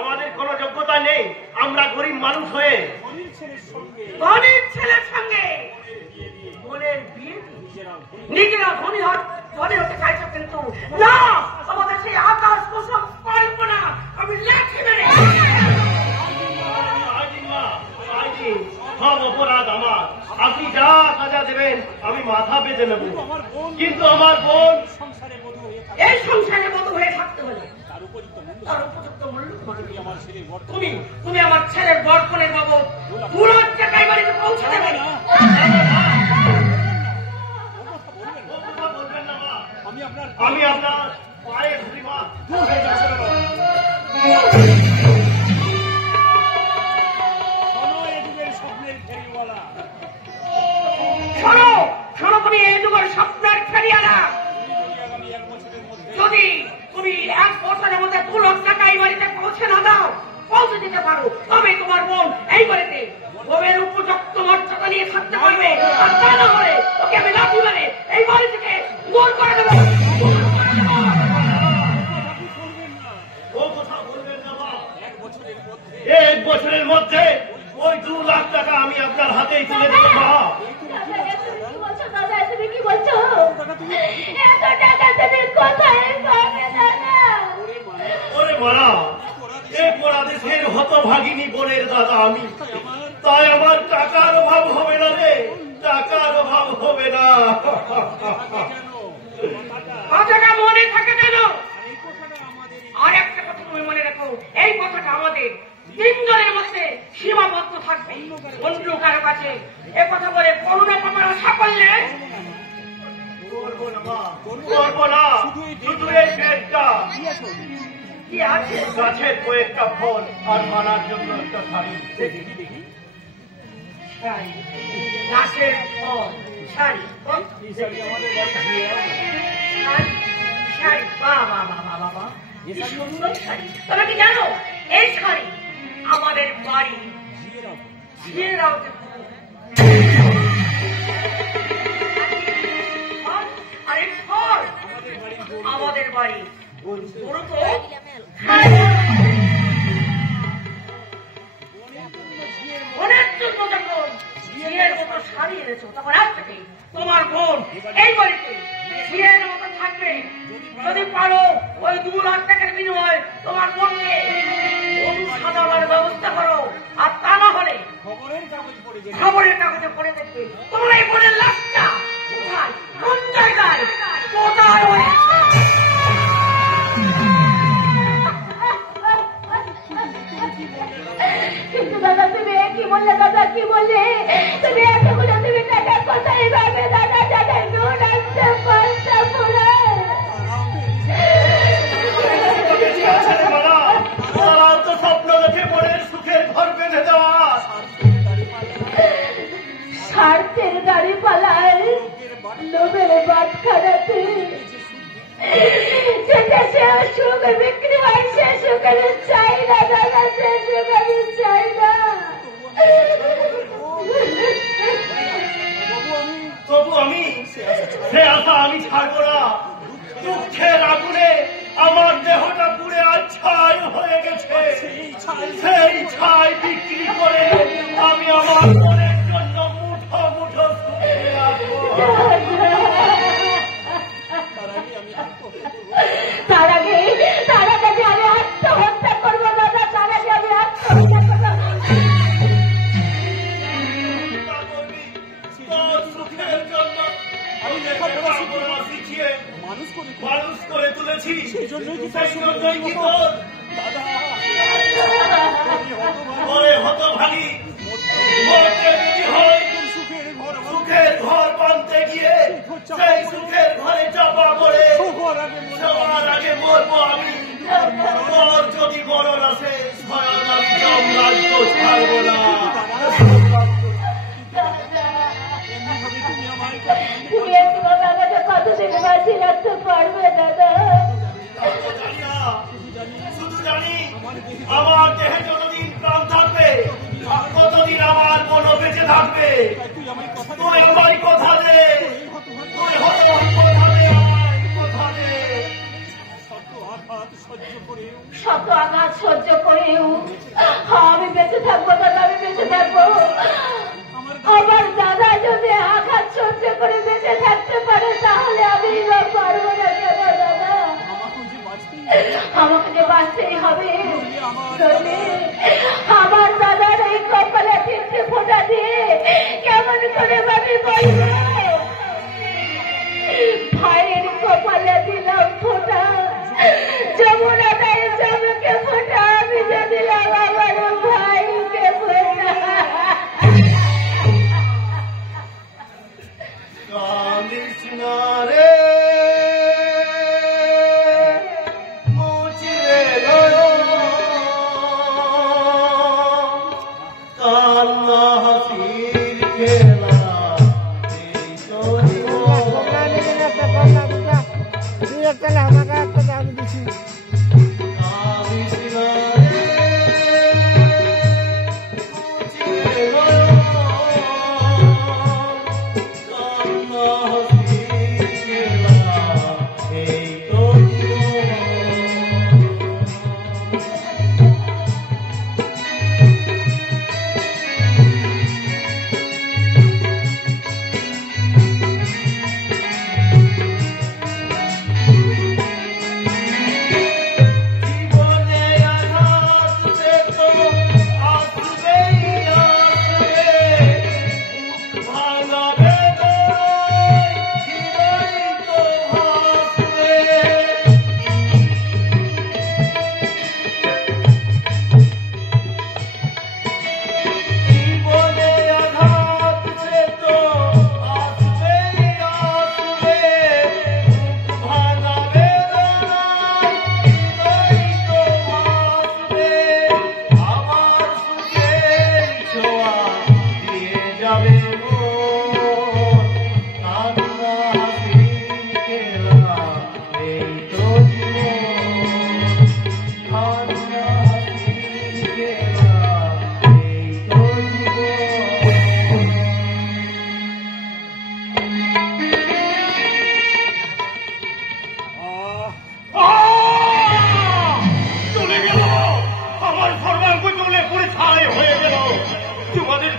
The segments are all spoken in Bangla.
আমাদের কোনো যোগ্যতা নেই, আমরা গরিব মানুষ হয়ে ধনীর ছেলের সঙ্গে বোনের বিয়ে নিজেরা ধনী হতে চাইছো, কিন্তু না, আমাদের সেই আকাশ কুসুম কল্পনা আমি লাঠি মেরে সব অপরাধ আমার। আপনি যা সাজা দেবেন আমি মাথা পেতে নেব, কিন্তু আমার বোন এই সংসারে বধূ হয়ে থাকতে হলে তার উপযুক্ত মূল্য তুমি আমার ছেলের বরকনের বাবদ 2 লাখ টাকায় বাড়িতে পৌঁছে দেবে। আমি আপনার পায়ে ধরি মা। শোনো, তুমি এই যুগের স্বপ্নের ফেরিয়ালা। যদি তুমি 1 বছরের মধ্যে 2 লাখ টাকা এই বাড়িতে পৌঁছে দিতে পারো, তবে তোমার বোন এই বাড়িতে বোনের উপযুক্ত মর্যাদা নিয়ে থাকতে পারবে। আর তা না হলে ওকে আমি লাঠি মেরে এই বাড়ি থেকে দূর করে দেবো। এক বছরের মধ্যে ওই 2 লাখ টাকা আমি আপনার হাতেই তুলে দেব মা। তুমি কি বলছো? এত টাকা তুমি কোথায় পাবে দাদা? ওরে মারা, এই পোড়া দেশের হতভাগিনী বোনের দাদা আমি, তাই আমার টাকার অভাব হবে না রে, টাকার অভাব হবে না। কথাটা মনে থাকে যেন। আর একটা কথা তুমি মনে রাখো, এই কথাটা আমাদের 3 জনের মধ্যে সীমাবদ্ধ থাকবে। অন্য কারো কাছে এ কথা বলে করুণা পাবার আশা করলে করবো না। শুধু এই পেটটা কি আছে? গাছের কয়েকটা ফল আর মানার জন্য একটা শাড়ি। গাছের ফল, শাড়ি, শাড়ি, বাবা সুন্দর শাড়ি। তবে কি জানো, এই শাড়ি আমাদের বাড়ি আরে ফল আমাদের বাড়ি বোনের জন্য যখন ঝিয়ের মতো শাড়ি এনেছো, তখন আজ থেকে তোমার বোন এই বাড়িতে ঝিয়ের মতো থাকবে। যদি পারো ওই 2 লাখ টাকার বিনিময়ে তোমার বোনকে সাজাবার ব্যবস্থা করো। আর তা না হলে খবরের কাগজে পড়ে দেখবে তোমার এই বোনের লাশটা কোথায়, কোন জায়গায়, কোথায় হয়েছে। কিন্তু দাদা তুমি কি বললে? দাদা কি বললে? তুমি এতগুলো তুমি টাকা কোথায় পাবে দাদা? দাদা লোন আসতে পারছে পুরো স্বপ্ন দেখে বোনের সুখের ঘর বেঁধে দেওয়া। স্বার্থের গাড়ি পালায় লোভের বাদ খারাতে যেটা সে সুখ বিক্রি হয়, সে সুখের চাই না দাদা, সে সুখের চাই না। তবু আমি সে আশা আমি ছাড়বো না। দুঃখের আগুনে আমার দেহটা পুড়ে আজ ছাই হয়ে গেছে। সেই ছাই বিক্রি করে আমি আমার মনের জন্য মুঠো মুঠো সুখে আসবো। তার আগে আমি আত্মহত্যা করবো দাদা, তার আগে আমি আত্মহত্যা করবো। তোর সুখের জন্য আমি শিখিয়ে মানুষ করে তুলেছি, সেই জন্যই কি তোর হতভাগী সুখের ঘর বানতে গিয়ে সেই সুখের ঘরে চাপা পড়ে সবার আগে বলবো আমি। তোর যদি মরণ আসে স্বয়ং আমি যমরাজ্য ছাড়বো না। তুমি একটুভাবে আমাকে কতদিন বাঁচিয়ে রাখতে পারবে দাদা? শুধু জানি আমার দেহে যতদিন প্রাণ থাকবে, ততদিন আমার মন বেঁচে থাকবে। তুই আমার কথা দে, তুই কথা দে, কথা দে। শত আঘাত সহ্য করেও আমি বেঁচে থাকবো দাদা, আমি বেঁচে থাকবো। আমার দাদা যদি আঘাত সহ্য করে বেঁচে থাকতে পারে তাহলে আমি পারবো না কেন দাদা? আমাকে যে বাঁচতেই হবে। আমার দাদার এই কপালে 3টে ফোঁটা দিয়ে কেমন করে আমি বলবো? ভাইয়ের কপালে দিলাম ফোঁটা, যমুনা তাই জমকে ফোঁটা, আমি যে দিলাম আমার ভাইকে ফোঁটা। রে মুচিরে কান্না হাসির খেলা আমাকে একটা দাম দিচ্ছি।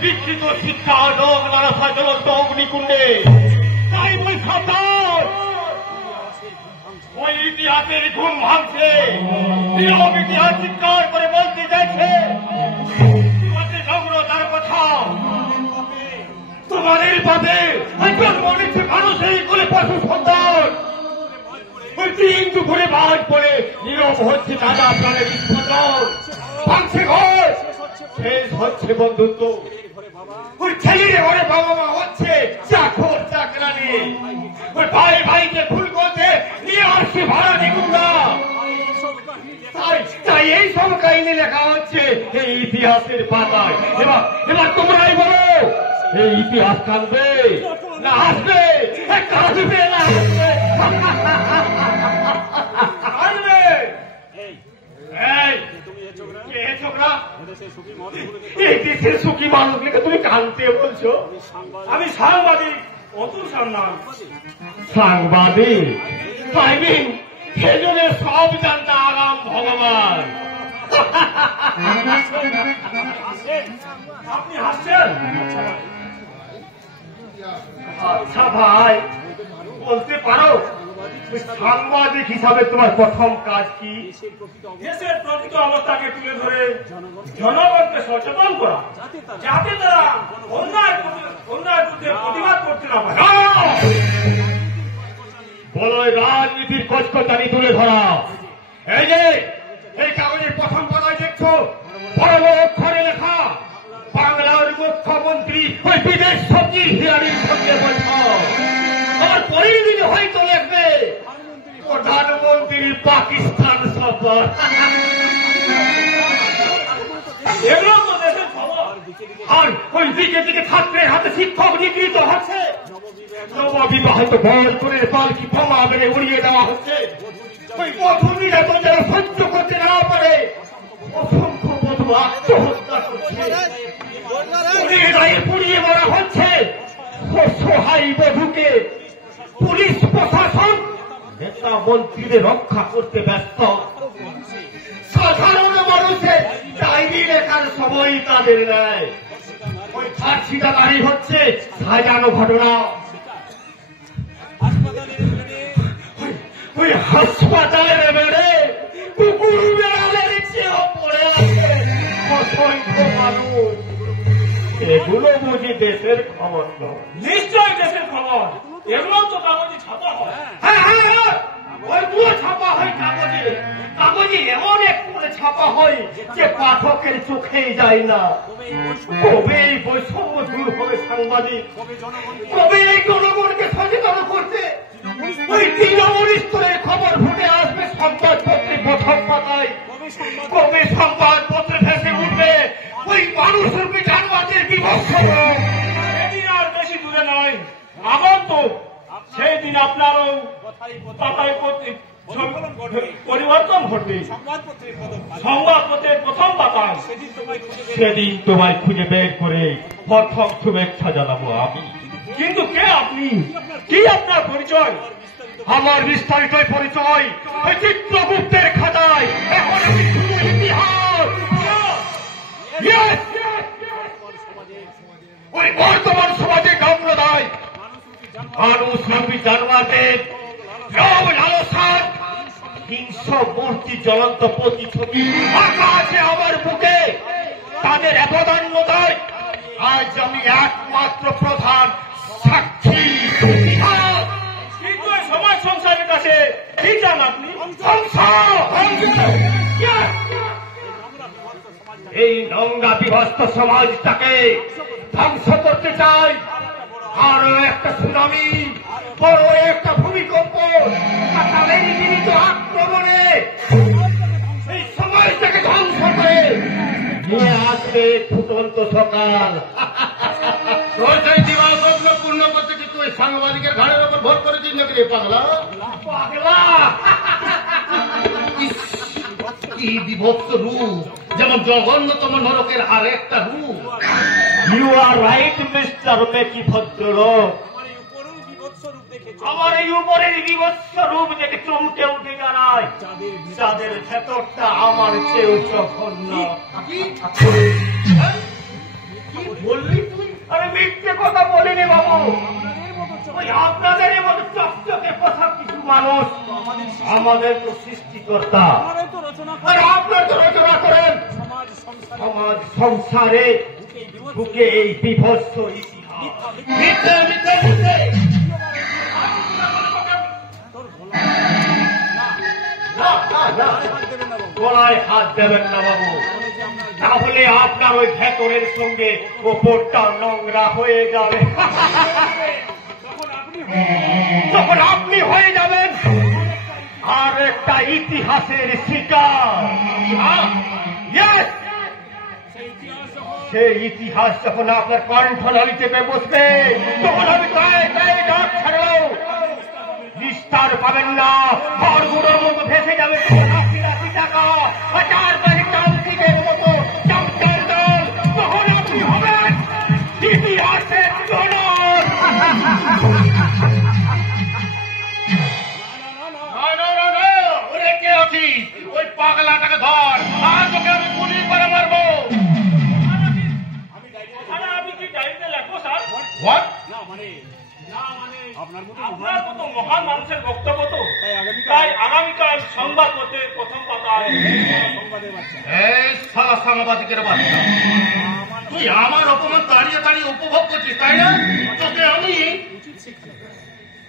বিকৃত শিক্ষা রোগ নানা জ্বলন্ত অগ্নিকুণ্ডে তাই ওই সাবধান, ওই ইতিহাসের ঘুম ভাঙছে। নীরব ইতিহাস চিৎকার করে বলতে চাইছে তোমাদের নগ্নতার কথা, তোমাদের পাবে জন্ম নিচ্ছে মানুষের কোলে পশু সন্তান। ওই দিন দুপুরে বাজ পড়ে নীরব হচ্ছে দাদা প্রাণের বিস্ফোরণ, ভাঙছে ঘর, শেষ হচ্ছে বন্ধুত্ব। ওই ছেলের ঘরে বাবা মা হচ্ছে চাকর চাকরানি, ওই ভাই ভাইকে ভুল করতে নিয়ে আসছে ভাড়া দেখুন না। তাই এই সব কাহিনী লেখা হচ্ছে এই ইতিহাসের পাতায়। এবার তোমরাই বলো, এই ইতিহাস কাঁদবে না হাসবে? কাঁদবে না হাসবে? এই দেশের সুখী মানুষকে তুমি কাঁদতে বলছো? আমি সাংবাদিক, অতুল সামনাম। সাংবাদিক সেজন্য সব জানতা আগাম ভগবান। আপনি হাসছেন? আচ্ছা ভাই, বলতে পারো সাংবাদিক হিসাবে তোমার প্রথম কাজ কি? দেশের প্রকৃত অবস্থাকে তুলে ধরে জনগণকে সচেতন করা, যাতে তারা অন্যায় বিরুদ্ধে প্রতিবাদ করতে না পারে। বলো রাজনীতির কচকচানি তুলে ধরা। এই যে এই কাগজের প্রথম পাতায় দেখছো বড় বড় অক্ষরে লেখা, বাংলার মুখ্যমন্ত্রী ওই বিদেশ সচিব হিয়ারির সঙ্গে বৈঠক। আর পরের দিনে হয়তো লিখবে প্রধানমন্ত্রীর পাকিস্তান সফর। এগুলো তো দেশের খবর। আর ওই দিকে দিকে ছাত্রের হাতে শিক্ষক নিগৃহীত হচ্ছে, নববিবাহিত বল করে পালকি বোমা মেরে উড়িয়ে দেওয়া হচ্ছে। ওই বধূরা তো যেন সহ্য করতে না পারে অসংখ্য বধূ আত্মহত্যা করছে, পুড়িয়ে মারা হচ্ছে। সহায় বধূকে পুলিশ প্রশাসন নেতা মন্ত্রীদের রক্ষা করতে ব্যস্ত, সাধারণ মানুষের ডায়েরি লেখার সময় তাদের নেয়। ওই ফাঁসিটা গাড়ি হচ্ছে সাজানো ঘটনা। ওই হাসপাতালের বেড়ে কুকুর বেড়ালের চেয়েও পড়ে আছে অসংখ্য মানুষ। এগুলো বুঝি দেশের খবর নয়? নিশ্চয় দেশের খবর, এগুলো তো কাগজে ছাপা হয়। হ্যাঁ হ্যাঁ হ্যাঁ, ওইগুলো ছাপা হয় কাগজে। কাগজে এমন এক করে ছাপা হয় যে পাঠকের চোখেই যায় না। কবে এই বৈষম্য দূর হবে সাংবাদিক? কবে এই জনগণকে সচেতন করতে ওই তৃণমূল স্তরের খবর ফুটে আসবে সংবাদপত্রে প্রথম পাতায়? কবে সংবাদপত্রে ভেসে উঠবে ওই মানুষরূপী জানোয়ারদের বিভৎস? সেদিন আর বেশি দূরে নয়, আগন্তুক সেই দিন আপনারও পাতায় পরিবর্তন ঘটবে। সংবাদপত্রের প্রথম পাতায় সেদিন তোমায় খুঁজে বের করে প্রথম শুভেচ্ছা জানাবো আমি। কিন্তু কে আপনি? কি আপনার পরিচয়? আমার বিস্তারিত পরিচয় ওই চিত্রগুপ্তের খাতায়। এখন আমি শুধু ইতিহাস। Yes! ওই বর্তমান সমাজে গাম্রদায় মানুষরূপী জানোয়ারদের সব লালসার হিংস্র মূর্তি জ্বলন্ত প্রতিছবি আকাশে আমার বুকে তাদের অবদান্যতায় আজ আমি একমাত্র প্রধান সাক্ষী। কিন্তু এই সমাজ সংসারের কাছে কি চান আপনি? এই নোংরা বিভক্ত সমাজটাকে ধ্বংস করতে চাই। আরো একটা সুনামি, বড় একটা ভূমিকম্প, তাদের জীবিত আক্রমণে এই সমাজটাকে ধ্বংস করে নিয়ে আসবে ফুটন্ত সকাল। পূর্ণ করতে কি তুই সাংবাদিকের ঘাড়ের ওপর ভোট করেছিস নাকি রে পাগলা? পাগলা কি বিভক্ত রূপ, যেমন জঘন্যতম নরকের আর একটা রূপ। ইউ আর রাইট মিস্টার মেকি ভদ্রলোক। আমার এই উপরের বিভৎস রূপ দেখে চমকে উঠে দাঁড়ায় যাদের ভেতরটা আমার চেয়েও জঘন্য। বললি তুই? আরে মিথ্যে কথা বলিনি বাবু। ওই আপনাদের মতো চকচকে পোশাক কিছু মানুষ আমাদের তো সৃষ্টিকর্তা, আর আপনার তো রচনা করেন সমাজ সংসারে বুকে এই বিভৎস ইতিহাস। মিথ্যে মিথ্যে মিথ্যে। গলায় হাত দেবেন না বাবু, তাহলে আপনার ওই ভেতরের সঙ্গে ওপরটা নোংরা হয়ে যাবে। তখন আপনি হয়ে যাবেন আর একটা ইতিহাসের শিকার। সেই ইতিহাস যখন আপনার কণ্ঠনালী চেপে বসবে তখন আমি গায়ে গায়ে ডাক ছাড়ব, নিস্তার পাবেন না। ঘরগুলোর মতো ভেসে যাবে টাকা, হাজার তান্ত্রিকের মতো চামচার দল। তখন আপনি হবেন ইতিহাসের জনক। ওরে কে আছিস? ওই পাগলাটাকে ধর, আর তোকে আমি গুলি করে মারবো। আমি কি ডায়েরিতে লেখবো স্যার? What? আপনার মতো মহান মানুষের বক্তব্য তো, তাই আগামীকাল সংবাদপত্রের প্রথম পাতায়। এই সারা সাংবাদিকের বাচ্চা, তুই আমার অপমান দাঁড়িয়ে দাঁড়িয়ে উপভোগ করছিস তাই না? তোকে আমি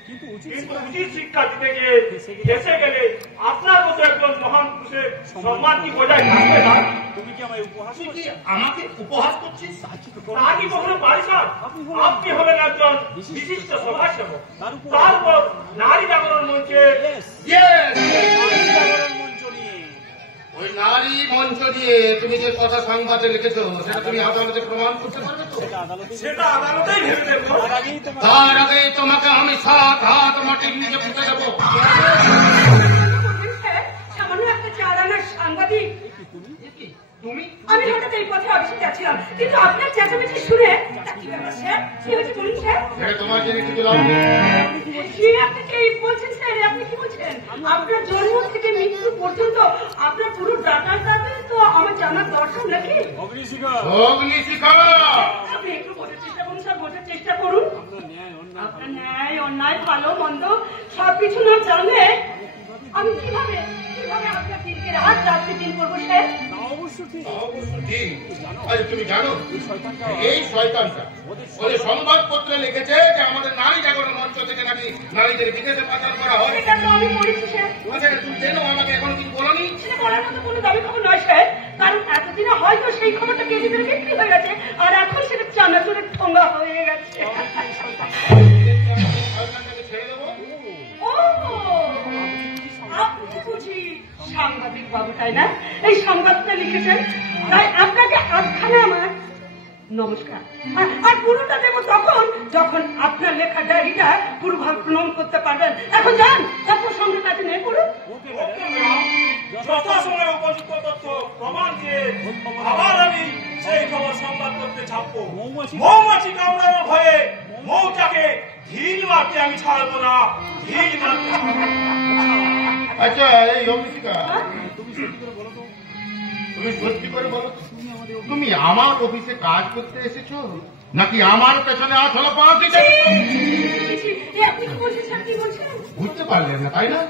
কিন্তু উচিত শিক্ষা দিতে গিয়ে এসে গেলে আপনার মতো একজন মহান পুরুষের সম্মান কি বজায় থাকবে না? তুমি কি আমায় উপহাস করছিস? আমাকে উপহাস করছিস? তা কি কখনো পারি স্যার? আপনি হলেন একজন বিশিষ্ট সমাজসেবক, তারপর নারী জাগরণ মঞ্চে। ওই নারী মঞ্চ নিয়ে তুমি যে কথা সংবাদে লিখেছো সেটা তুমি আদালতে প্রমাণ করতে পারবে তো? সেটা আদালতেই ভেবে দেখবো। তার আগে তোমাকে আমি 7 হাত মাটির নিচে পুঁতে দেবো। সামান্য একটা চালানোর সাংবাদিক তুমি? আমি হঠাৎ এই পথে অফিসে যাচ্ছিলাম, কিন্তু আপনার চেঁচামেচি শুনে কি ব্যাপার স্যার, কি হয়েছে বলুন স্যার? তোমার জেনে কিছু লাভ নেই। আপনি কি বলছেন স্যার? আপনি কি বলছেন? আপনার জন্ম থেকে মৃত্যু পর্যন্ত আপনার পুরো ডাটা তো আমার জানার দরকার নাকি? অগ্নিশিখা, আপনি একটু বোঝার চেষ্টা করুন স্যার, বোঝার চেষ্টা করুন। আপনার ন্যায় অন্যায় ভালো মন্দ সবকিছু না জানলে আমি কিভাবে আপনার দিনকে রাত রাত্রি দিন করবো স্যার? অবশ্য ঠিক। আরে তুমি জানো এই শয়তানটা ওদের সংবাদপত্রে লিখেছে যে আমাদের নারী জাগরণ মঞ্চ থেকে নাকি নারীদের বিদেশে পাচার করা হয়। এটা তো আমি পড়েছি স্যার। আচ্ছা তুমি জানো, আমাকে এখন কিছু বলোনি? সেটা বলার মতো কোনো দাবি খবর নয় স্যার, কারণ এতদিনে হয়তো সেই খবরটা কেজিদের বিক্রি হয়ে গেছে আর এখন সেটা চানাচুরের ঠোঙ্গা হয়ে গেছে। ছেড়ে দেবো। ও আপনি বুঝি সাংবাদিক বাবু, তাই না? এই সংবাদটা লিখেছেন, তাই আপনাকে আধখানে আমার নমস্কার আর পুরোটা দেব তখন যখন আপনার লেখা ডায়েরিটা পুরোভাবে প্রণাম করতে পারবেন। এখন যান, আপনার সঙ্গে কাছে নিয়ে পড়ুন। যথাসময়ে উপযুক্ত তথ্য প্রমাণ দিয়ে আবার আমি সেই খবর সংবাদপত্রে ছাপবো। মৌমাছি কামড়ানোর ভয়ে মৌটাকে ঢিল মারতে আমি ছাড়বো না, ঢিল মারতে। আচ্ছা এই অভিষিকা, তুমি সত্যি করে বলো, তুমি আমার অফিসে কাজ করতে এসেছো নাকি আমার পেছনে আসলে পাওয়া আপনি কি বলছেন স্যার? কি বলছেন? বুঝতে পারলেন না তাই না?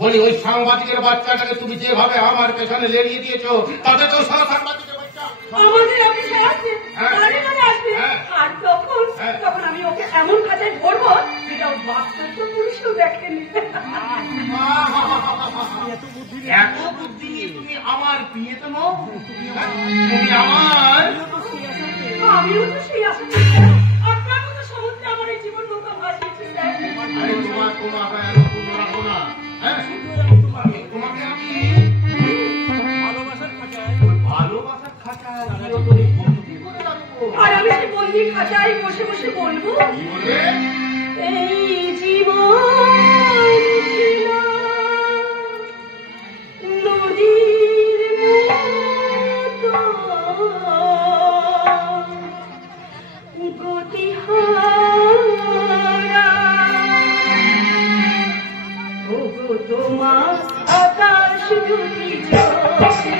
বলি ওই সাংবাদিকের বাচ্চাটাকে তুমি যেভাবে আমার পেছনে লেড়িয়ে দিয়েছো তাতে তো সারা সাংবাদিকের বাচ্চা আমাদের অফিসে আসবে, আসবে আর তখন আমি ওকে এমন কাজে ধরবো যেটা ওর বাচ্চা তো পুরুষও দেখেনি। এত বুদ্ধি নিয়ে তুমি আমার বিয়েতে নও? তুমি আমার আমিও তো সেই আশা আপনার মতো সমুদ্রে আমার এই জীবন নৌকা ভাসিয়েছি স্যার। আরে তোমার রাখো না, হ্যাঁ তোমাকে আমি ভালোবাসার খাঁচায় আর আমি সেই বন্দি খাঁচায় বসে বসে বলবো, এই জীবন ছিল নদীর মতো গতিহারা, ওগো তোমার আকাশ যদি চলে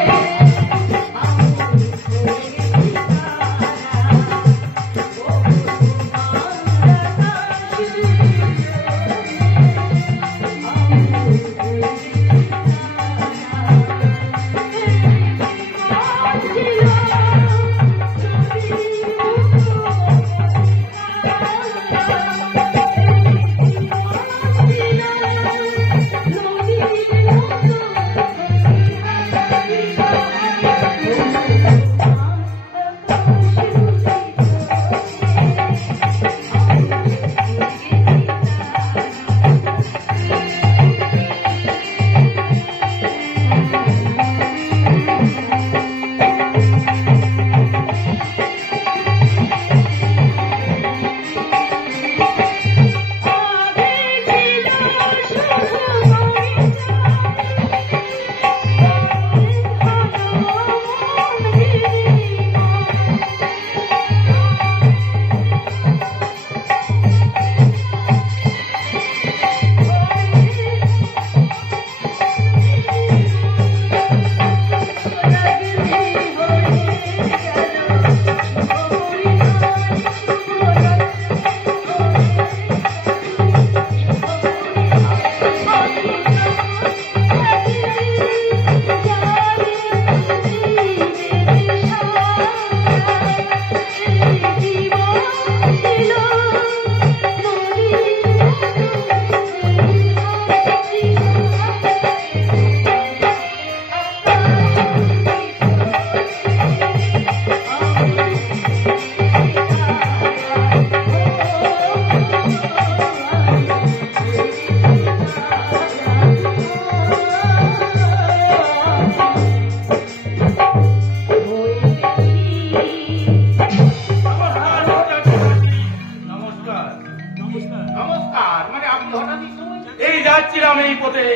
এই যাচ্ছিলাম এই পথে,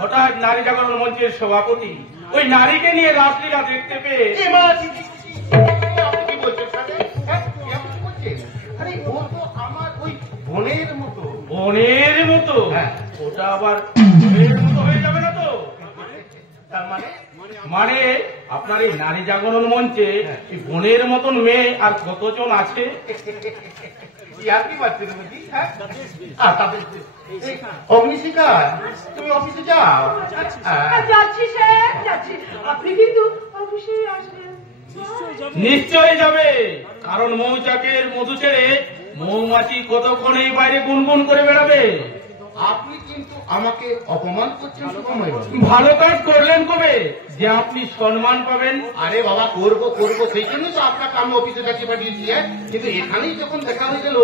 হঠাৎ নারী জাগরণ মঞ্চের সভাপতি ওই নারীকে নিয়ে রাসলীলা দেখতে পেয়ে আপনি কি বলছেন আরে ও তো আমার ওই বোনের মতো। বোনের মতো? হ্যাঁ। ওটা আবার বোনের মতো হয়ে যাবে না তো? তার মানে আপনার এই নারী জাগরণ মঞ্চে এই বোনের মতন মেয়ে আর কতজন আছে? অগ্নিশিখা, তুমি অফিসে যাও? যাচ্ছি স্যার, যাচ্ছি। আপনি কিন্তু অফিসে আসবেন। নিশ্চয়ই যাবে, কারণ মৌচাকের মধু ছেড়ে মৌমাছি কতক্ষণেই বাইরে গুনগুন করে বেড়াবে। আপনি কিন্তু আমাকে অপমান করছেন সুখময় বাবু। ভালো কাজ করলেন কবে যে আপনি সম্মান পাবেন? আরে বাবা, করবো সেই জন্য তো আপনাকে আমি অফিসে ডাকিয়ে পাঠিয়েছি। কিন্তু এখানেই যখন দেখা হয়ে গেল,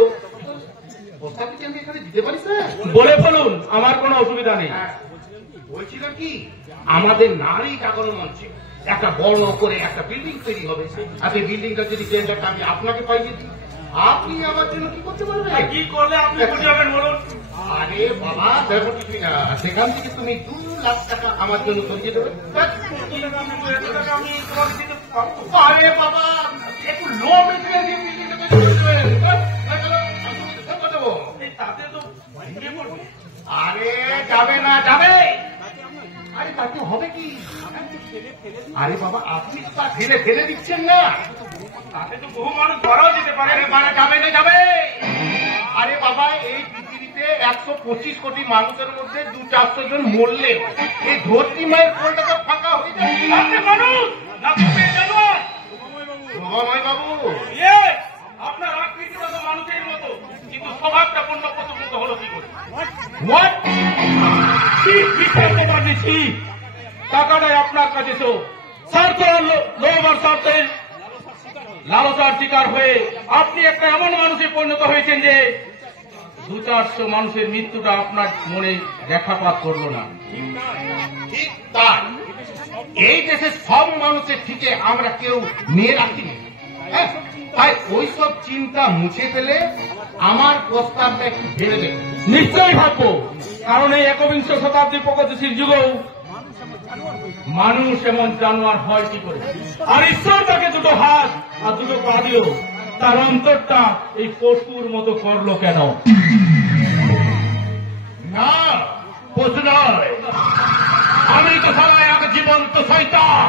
প্রস্তাবটি কি আমি এখানে দিতে পারি স্যার? বলে ফেলুন, আমার কোনো অসুবিধা নেই। বলছিলাম কি, আমাদের নারী জাগরণ মঞ্চে একটা বড় করে একটা বিল্ডিং তৈরি হবে। আর সেই বিল্ডিংটা যদি টেন্ডারটা আমি আপনাকে পাইয়ে দিই, আপনি আমার জন্য কি করতে পারবেন? কি করলে আপনি বুঝাবেন বলুন? আরে বাবা, দেখো কিছুই না, সেখান থেকে তুমি 2 লাখ টাকা আমার জন্য করিয়ে দেবে। আরে বাবা, একটু লো মেটেরিয়াল দিয়ে বিল্ডিংটা তৈরি করবেন। তাতে তো ভেঙে পড়বে। আরে যাবে না, যাবে। আরে তাতে হবে কি? আরে বাবা, আপনি তো তা ফেলে দিচ্ছেন না। তাতে তো বহু মানুষ ধরাও যেতে পারে। আরে বাবা, যাবে না, যাবে। আরে বাবা, এই পৃথিবীতে 125 কোটি মানুষের মধ্যে 200-400 জন মরলে এই ধরতি মায়ের কোলটা তো ফাঁকা হয়ে যায়। আপনি মানুষ না তুমি জানোয়ার? ভগবান বাবু, আপনার আকৃতিটা তো মানুষের মতো, কিন্তু স্বভাবটা পূর্ণ প্রতিমুখ হলো কি করে? হোয়াট? টাকাটাই আপনার কাছে তো স্বার্থ লোভ আর স্বার্থের লালসার শিকার হয়ে আপনি একটা এমন মানুষে পরিণত হয়েছেন যে 200-400 মানুষের মৃত্যুটা আপনার মনে দেখাপাত করলো না। ঠিক তাই, এই দেশের সব মানুষের থেকে আমরা কেউ নিয়ে রাখিনি। হ্যাঁ, তাই ওইসব চিন্তা মুছে ফেলে আমার প্রস্তাবটা একটু ভেবে দেবে। নিশ্চয়ই ভাববো, কারণ এই 21শ শতাব্দীর প্রগতিশীল যুগেও মানুষ এমন জানোয়ার হয় কি করে? আর ঈশ্বর তাকে 2 হাত আর 2 পা দিল, তার অন্তরটা এই পশুর মতো করলো কেন? না, পশু নয়, আমি তো সারা এক জীবন্ত শয়তান।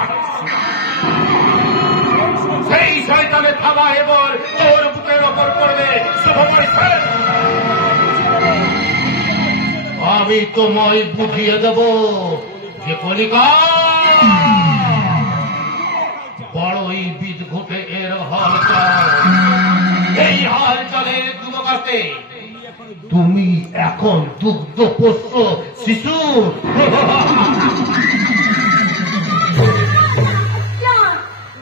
সেই শয়তানের থাবা এবার তোর বুকের ওপর পড়বে শুভময় স্যার। আমি তোমায় বুঝিয়ে দেব যে কলিকা বড়ই বীজ ঘটে এর হালচাল। এই হালচালের যুবকাতে তুমি এখন দুগ্ধ পোষ্য শিশু।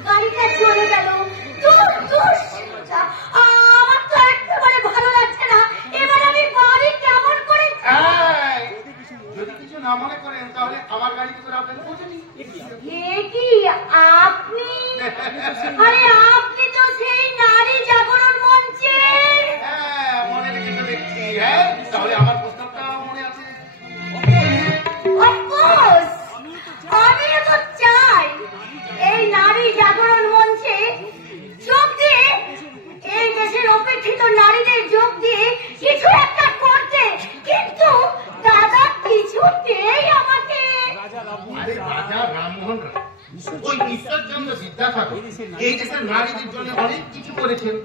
গাড়িটা চলে গেল। আমার তো একেবারে ভালো লাগছে না। এবার আমি বাড়ি কেমন করে? যদি কিছু না মনে করেন তাহলে আমার গাড়িতে করে আপনাকে পৌঁছে দিই। কি আপনি? আরে আপনি তো সেই নারী জাগরণ মঞ্চের। মনে রেখে দেখছি। হ্যাঁ, তাহলে আমার প্রস্তাবটা মনে আছে? অফকোর্স, আমিও তো চাই এই নারী জাগরণ মঞ্চে যোগ দিয়ে, এই দেশের অপেক্ষিত নারীদের যোগ দিয়ে কিছু একটা করতে, কিন্তু দাদা কিছুতেই আমাকে। আরে রাজা রামমোহন রায়, ওই ঈশ্বরচন্দ্র বিদ্যাসাগর এই দেশের নারীদের জন্য অনেক কিছু করেছেন,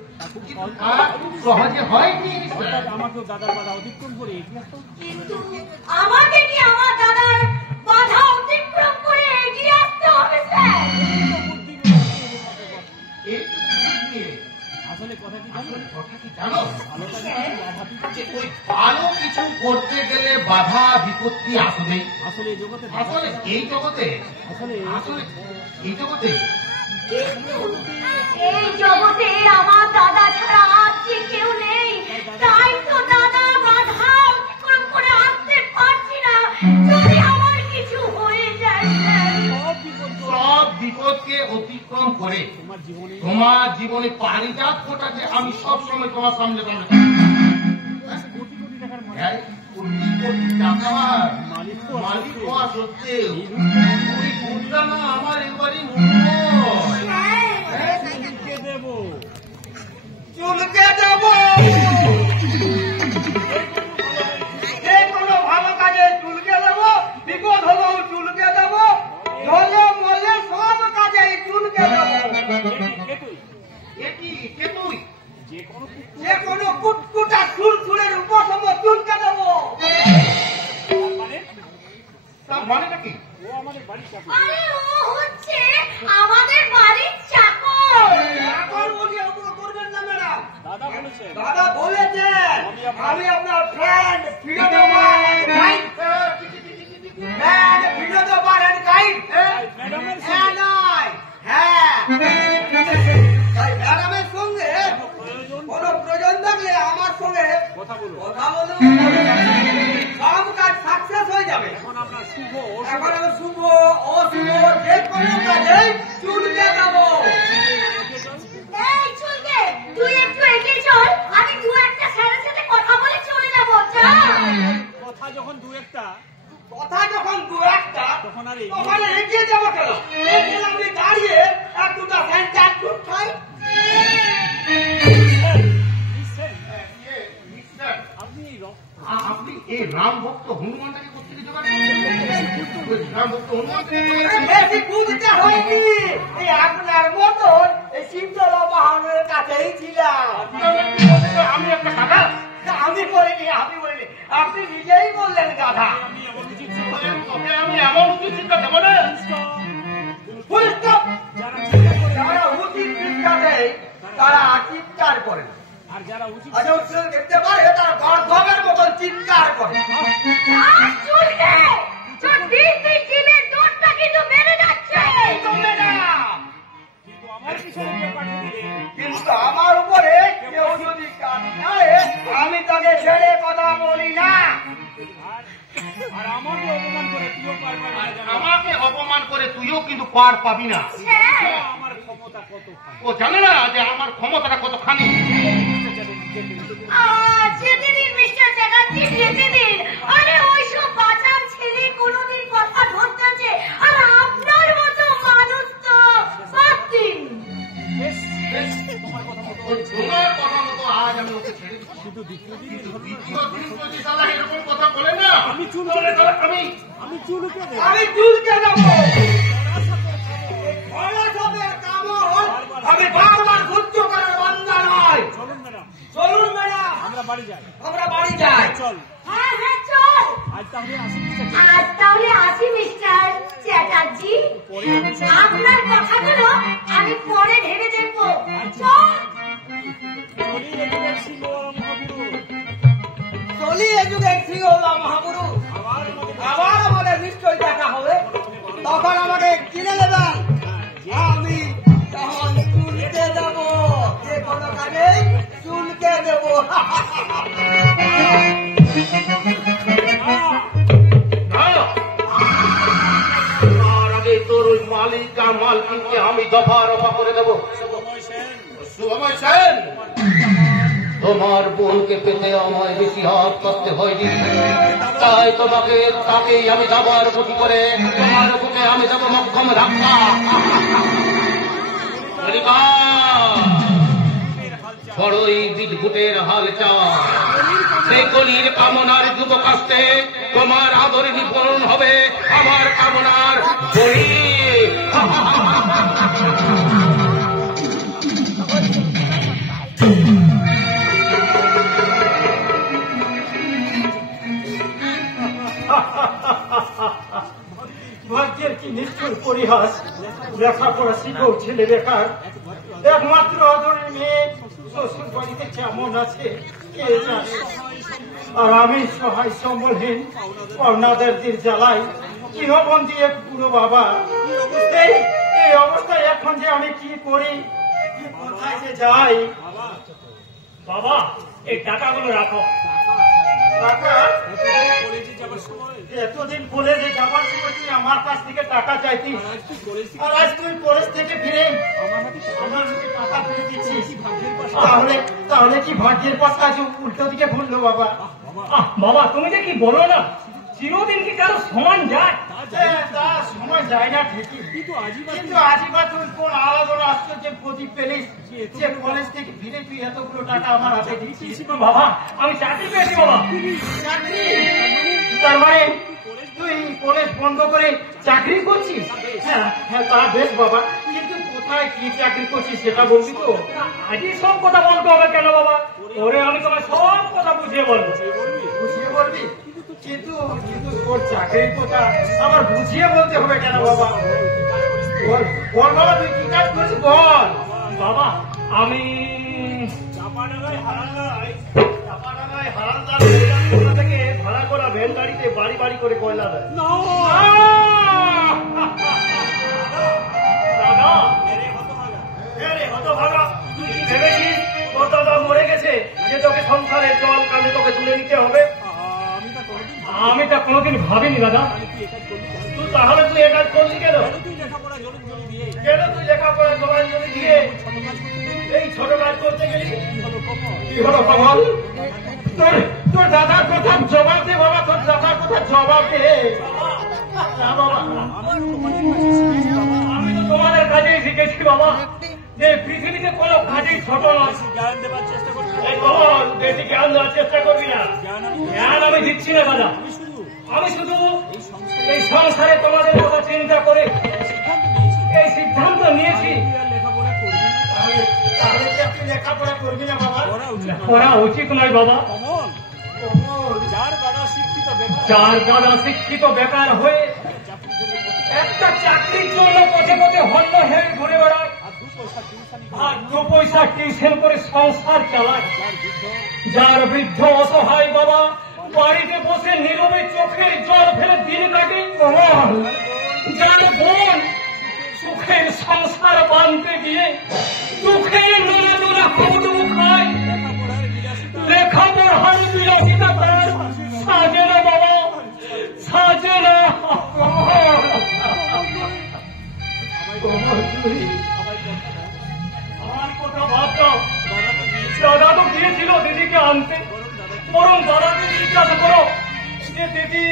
কিন্তু তা সহজে হয়নি। কিন্তু আমাকে কি আমার দাদার বাধা অতিক্রম করে এগিয়ে আসতে হবে স্যার? আসলে কথা কি জানো? যে ওই ভালো কিছু করতে গেলে বাধা বিপত্তি আসবে। আসলে এই জগতে এই জগতে আমার দাদা ছাড়া আর যে কেউ নেই, তাই তো দাদা বাধা অতিক্রম করে আসতে পারছি না। যদি আমার কিছু হয়ে যায় সব বিপদকে অতিক্রম করে তোমার জীবনে পারিজাত ফোটাতে আমি সব সময় তোমার সামনে কোটি কোটি টাকার মালিক হওয়া সত্ত্বেও ওই গুণটা না আমার একবারই চুলকে দেবো যে কোনো ভালো কাজে চুলকে দেবো, বিপদ হলেও চুলকে দেবো, ধরলে মরলে সব কাজে চুলকে দেবো। যে কোনো কুটকুটা চুলচুলের উপশম চুলকে দেবো। মানেটা কি? আরে ও হচ্ছে আমাদের বাড়ির চাকর। এখন উনি ওগুলো করবেন না ম্যাডাম। দাদা বলেছেন আমি আপনার friend freedom and guide. Freedom and guide. হ্যাঁ, ম্যাডামের সঙ্গে কোনো প্রয়োজন থাকলে আমার সঙ্গে কথা বলুন। সব কাজ সাকসেস হয়ে যাবে। এখন আমি শুভ অশুভ যে কোনো কাজে চুলকে দেবো। এই চুলকে, তুই একটু এগিয়ে চল, আমি দু একটা স্যারের সাথে কথা বলে চলে যাবো। চল। কথা যখন দু একটা তখন এগিয়ে যাবো কেন? আমি দাঁড়িয়ে এক দুটা সেন্টার চুল খাই। আপনি এই রাম ভক্ত হনুমানটাকে করতে দিতে পারেন? রাম ভক্ত হনুমান বেশি বুঝতে হয়নি। এই আপনার মতন এই শিবতলা বাহনের কাছেই ছিলাম। আমি একটা গাধা? আমি বলিনি, আপনি নিজেই বললেন গাধা। তবে আমি এমন উচিত শিক্ষা দেবো না। যারা উচিত শিক্ষা দেয় তারা চিৎকার করে, আর যারা উচিত দেখতে পারে তারা গর্ধবের মতন চিৎকার করে। চুলকে, তোর দিন টিমের দৌড়টা কিন্তু বেড়ে যাচ্ছে। কিন্তু আমার উপরে কেউ যদি কান নেয় আমি তাকে ছেড়ে কথা বলি না। আর আমাকে অপমান করে তুইও পার পাবি না। আমাকে অপমান করে তুইও কিন্তু পার পাবি না। আমার ক্ষমতা কত ও জানে না যে আমার ক্ষমতাটা কতখানি। যেতে দিন মিস্টার চ্যাটার্জি, যেতে দিন। আরে ওইসব বাঁচার ছেলে কোনোদিন কথা ধরতেছে, আর আপনার মতো মানুষ তো বাদ দিন। তোমার কথা মতো আজ আমি ওকে ছেড়ে দিচ্ছি। কিন্তু দ্বিতীয় দিন যদি শালা এরকম কথা বলে না, আমি চুল চুলকে দেবো। আমি বারবার সহ্য করার বান্দা নয়। চলুন ম্যাডাম, চলুন ম্যাডাম, আমরা বাড়ি যাই। চল। হ্যাঁ হ্যাঁ চল। আজ তাহলে আসি। আজ তাহলে আসি মিস্টার চ্যাটার্জি। আপনার কথাগুলো আমি পরে ভেবে দেখবো। চল। চলি যুগের সিংহলা মহাপুরুষ। আবার আমাদের নিশ্চয়ই দেখা হবে, তখন আমাকে কিনে নেবেন। আমি তখন চুলকে দেবো, যে কোনো কাজে চুলকে দেবো। তার আগে তোর ওই মালিক আর মালকিনকে আমি দফা রফা করে দেবো। শুভময় সেন, তোমার বোনকে পেতে আমায় বেশি হাত করতে হয়নি, তাই তোমাকে তাকেই আমি যাবার গতি করে তোমার বুকে আমি যাব মক্ষম ধাক্কা। বড়ই বিদঘুটের হাল চাল, সেই কলির কামনার যুবকাস্তে তোমার আদর নিপূরণ হবে আমার কামনার বলি। ভাগ্যের কি নিষ্ঠুর পরিহাস, লেখাপড়া শিখেও ছেলে বেকার, একমাত্র আদরের মেয়ে শ্বশুর বাড়িতে কেমন আছে কে জানে। আর আমি সহায় সম্বলহীন পাওনাদারদের জ্বালাই গৃহবন্দী এক বুড়ো বাবা। এই অবস্থায় এখন যে আমি কি করি, কোথায় যে যাই। বাবা, এই টাকাগুলো রাখো। টাকা? এতদিন কলেজে যাবার সময় তুই আমার কাছ থেকে টাকা চাইতিস, আর আজ তুই কলেজ থেকে ফিরে আমার হাতে টাকা ফিরে দিচ্ছিস। তাহলে কি ভাগ্যের পথ কাজ উল্টো দিকে ভুললো বাবা? বাবা তুমি যে কি বলো না, চিরদিন কি কারো সমান যায়? তা সময় যায় না ঠিকই, কিন্তু আজিবা তুই কোন আলাদা আশ্চর্য প্রদীপ পেলিস যে কলেজ থেকে ফিরে তুই এতগুলো টাকা আমার হাতে দিয়েছিস? বাবা আমি চাকরি পেয়েছি বাবা। চাকরি? তার মানে তুই কলেজ বন্ধ করে চাকরি করছিস? হ্যাঁ হ্যাঁ, তা বেশ বাবা, কিন্তু কোথায় কি চাকরি করছিস সেটা বলবি তো? আজই সব কথা বলতে হবে কেন বাবা? ওরে আমি তোমায় সব কথা বুঝিয়ে বলবো। বুঝিয়ে বলবি? কিন্তু তোর চাকরির কথা আমার বুঝিয়ে বলতে হবে কেন বাবা? বল বল বাবা, তুই কি কাজ করছিস বল। বাবা আমি চাপাডাঙ্গায় হারাঙ্গায় হারালদার থেকে ভাড়া করা ভ্যান গাড়িতে বাড়ি বাড়ি করে কয়লা দেয়। দাদা হতভাগা, তুই কি ভেবেছিস তোর দাদা মরে গেছে যে তোকে সংসারের জল কানে তোকে তুলে নিতে হবে? আমি তা কোনোদিন ভাবিনি দাদা। তুই তাহলে তুই এ কাজ করলি কেন? তুই লেখাপড়া জবাঞ্জলি দিয়ে এই ছোট কাজ করতে গেলি? কি হলো কমল? তোর দাদার কথা জবাব দে বাবা, তোর দাদার কথা জবাব দে। আমি তো তোমাদের কাজেই শিখেছি বাবা, যে পৃথিবীতে কোনো কাজেই ছোট নয়। এই কমল, বেশি জ্ঞান দেওয়ার চেষ্টা করবি না। জ্ঞান আমি দিচ্ছি না দাদা, আমি শুধু এই সংসারে তোমাদের কথা চিন্তা করে এই সিদ্ধান্ত নিয়েছি। তাহলে কি আপনি লেখাপড়া করবি না বাবা? করা উচিত নয় বাবা। যার দাদা শিক্ষিত বেকার হয়ে একটা চাকরির জন্য পথে পথে হন্য হেরে ঘুরে বেড়ায়, আর 2 পয়সা টিউশন করে সংসার চালায়, যার বৃদ্ধ অসহায় বাবা বাড়িতে বসে নীরবে চোখের জল ফেলে দিন কাটে, যার বোন সুখের সংসার বাঁধতে গিয়ে দুঃখের নোনা নোনা হাবুডুবু খায়, লেখাপড়ার বিলাসিতা তার সাজে না বাবা, সাজে না। আমার কথা ভাবতাম, দাদা তো গিয়েছিল দিদিকে আনতে, বরং দাদাকে জিজ্ঞাসা করো যে দিদি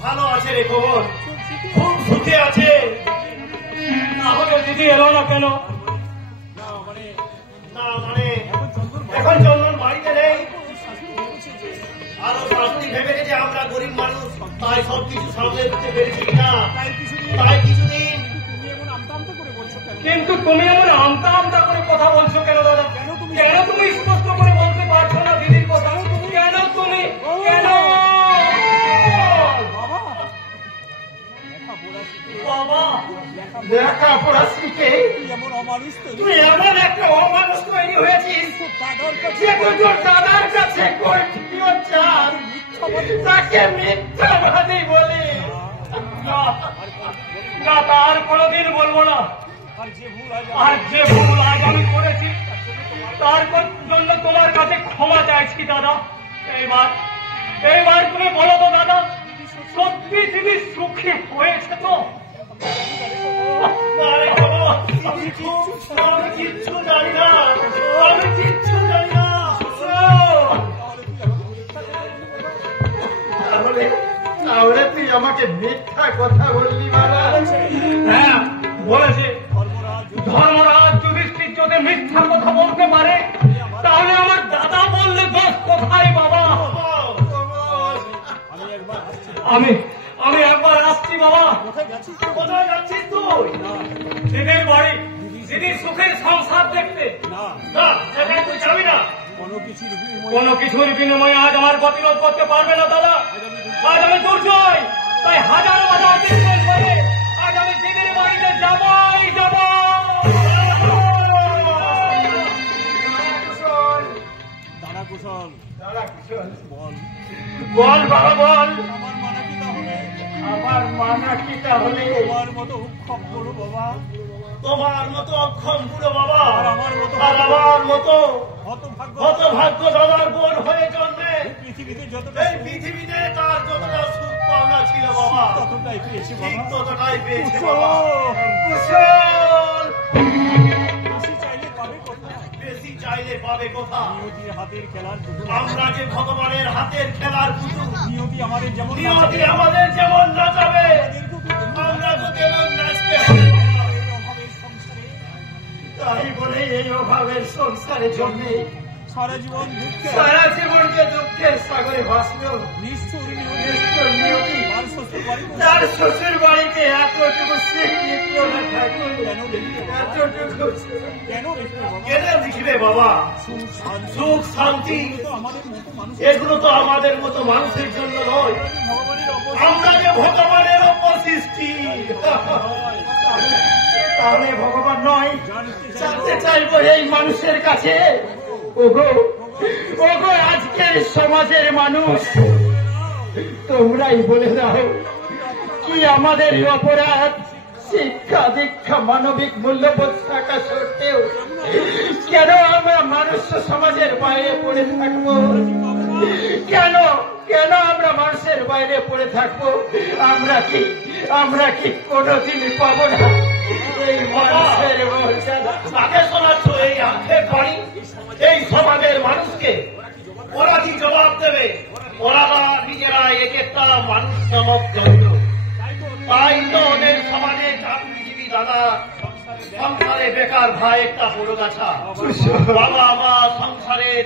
ভালো আছে রে খবর, খুব সুখে আছে। তাহলে দিদি এলো না কেন? না মানে এখন চন্দন বাড়িতে নেই, আরো শাশুড়ি ভেবে যে আমরা গরিব মানুষ তাই সবকিছু সামলে দিতে পেরেছি না, তাই কিছুদিন। কিন্তু তুমি এমন আমতা আমতা করে কথা বলছো কেন দাদা? কেন তুমি স্পষ্ট করে বলতে পারছো না দিদির কথা? কেন তুমি কেন? বাবা লেখাপড়া শিখে তুই এমন একটা অমানুষ তৈরি হয়েছিস যে তুই তোর দাদার কাছে তাকে মিথ্যাবাদী বলি। না তার কোনোদিন বলবো না। আর যে ভুল আজ আমি করেছি তার জন্য তোমার কাছে ক্ষমা চাইছি দাদা। এইবার তুমি বলো তো দাদা, সত্যি তুমি সুখী হয়েছে তো? আমি কিচ্ছু জানি না, আমি কিচ্ছু জানি না। তাহলে তুই আমাকে মিথ্যা কথা বললি বাবা? হ্যাঁ বলেছে। ধর্মরাজ যুধিষ্ঠির যদি মিথ্যা কথা বলতে পারে তাহলে আমার দাদা বললে দোষ কোথায় বাবা? আমি একবার আসছি বাবা। কোথায় যাচ্ছিস তুই? দিদির বাড়ি, দিদির সুখের সংসার দেখতে। না সেখানে তুই যাবি না। কোনো কিছুর বিনিময়ে আজ আমার গতিরোধ করতে পারবে না দাদা। আজ আমি দুর্জয়, তাই হাজারো হাজার চিন্তা করে আজ আমি দিদির বাড়িতে যাবই যাব। বল বাবা বল, আমার মানা কি তাহলে? তোমার মতো উৎক্ষম করো বাবা, তোমার মতো অক্ষম বুড়ো বাবা, আর আমার মতো হতভাগ্য দাদার বোন হয়ে জন্মে পৃথিবীতে যতটা এই পৃথিবীতে তার যতটা সুখ পাওনা ছিল বাবা, ততটাই পেয়েছি ঠিক বাবা। ততটাই পেয়েছে বাবা। কুশল। কুশল। বেশি চাইলে পাবে কোথায়? বেশি চাইলে পাবে কোথা? নিয়তির হাতের খেলার পুতুল। আমরা যে ভগবানের হাতের খেলার পুতুল। নিয়তি আমাদের যেমন নিয়তি আমাদের যেমন নাচাবে আমরা তো তেমন নাচতে হবে। তাই বলে এই অভাবের সংসারে জন্মে সারা জীবন দুঃখে সারা জীবনকে দুঃখের সাগরে ভাসল। নিষ্ঠুর নিয়তি তার শ্বশুর বাড়িতে এতটুকু স্বীকৃতি না থাকলে এতটুকু কেন কেন লিখবে বাবা? সুখ শান্তি এগুলো তো আমাদের মতো মানুষের জন্য নয়। আমরা যে ভগবানের অপসৃষ্টি, তাহলে ভগবান নয়। জানতে চাইবো এই মানুষের কাছে, ওগো ওগো আজকের সমাজের মানুষ, তোমরাই বলে দাও কি আমাদের অপরাধ? শিক্ষা দীক্ষা মানবিক মূল্যবোধ থাকা সত্ত্বেও কেন আমরা মানুষ সমাজের বাইরে পড়ে থাকবো? কেন কেন আমরা মানুষের বাইরে পড়ে থাকবো? আমরা কি কোনোদিনই পাবো না এই মানুষের মর্যাদা? তাকে শোনাচ্ছ এই আখের বাড়ি এই সমাজের মানুষকে? ওরা কি জবাব দেবে? ওরা নিজেরা এক একটা মানুষ নামক জন্ম। তাই তো ওদের সমাজে চাকরিজীবী দাদা সংসারে বেকার ভাই একটা বড় গাছা, বাবা মা সংসারের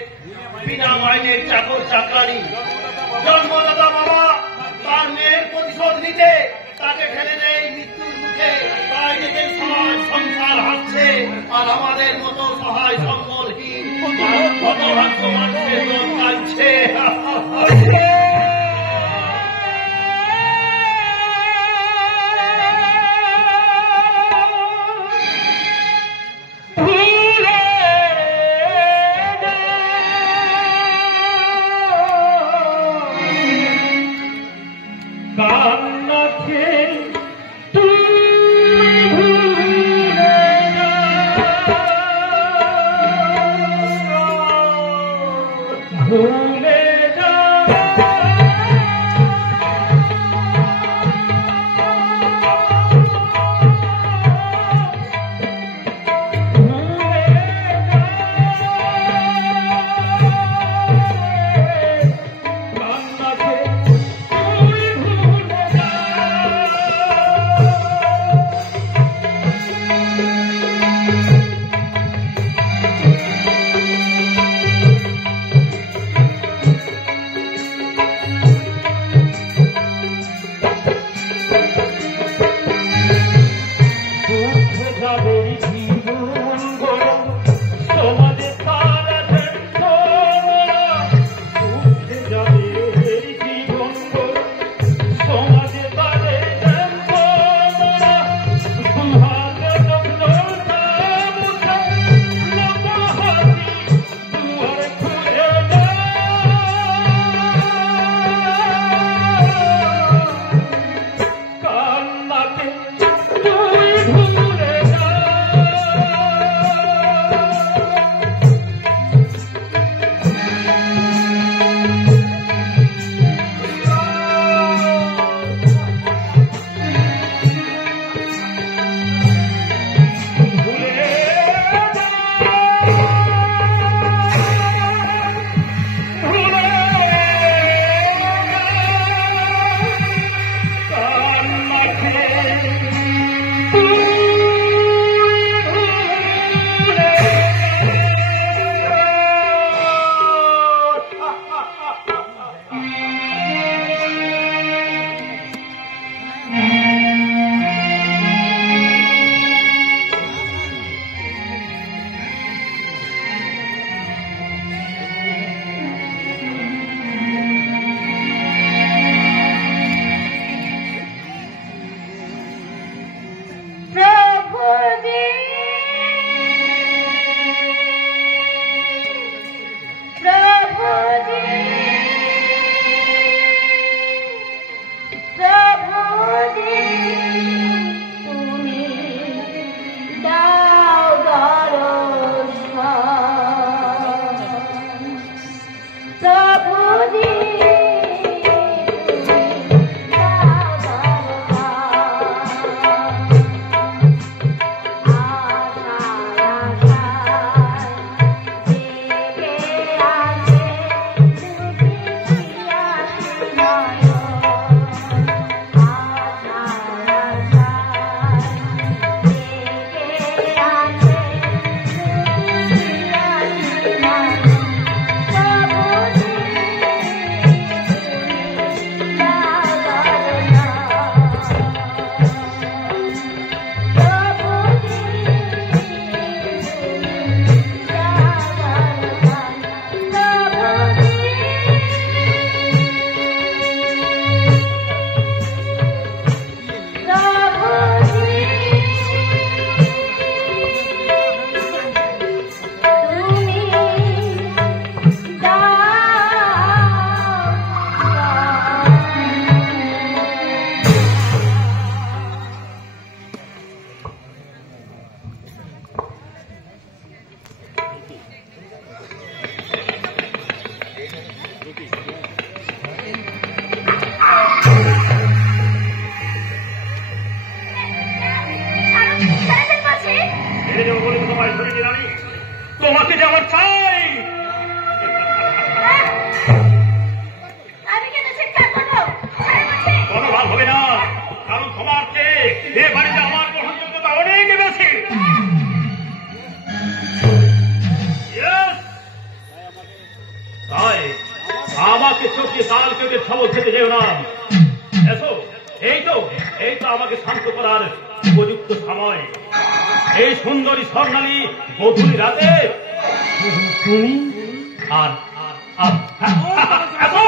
বিনা মাইনের চাকর চাকরানি, জন্মদাতা বাবা তার মেয়ের প্রতিশোধ নিতে তাকে ঠেলে দেয় মৃত্যুর মুখে। তাই দেখে সমাজ সংসার হাসছে আর আমাদের মতো সহায় সম্বলহীন হতভাগ্য মানুষের লোক কাঁদছে। No! তোমায় ধরে দিলাম, তোমাকে যে আমার চাই। কোনো ভাব হবে না, কারণ তোমার চেয়ে এ বাড়িতে আমার গ্রহণযোগ্যতা অনেক বেশি। তাই আমাকে চোখে তাল কেটে খবর খেতে যেও না। এসো, এই তো আমাকে শান্ত করার উপযুক্ত সময়। এই সুন্দরী স্বর্ণালী গভীর রাতে তুমি আর এসো।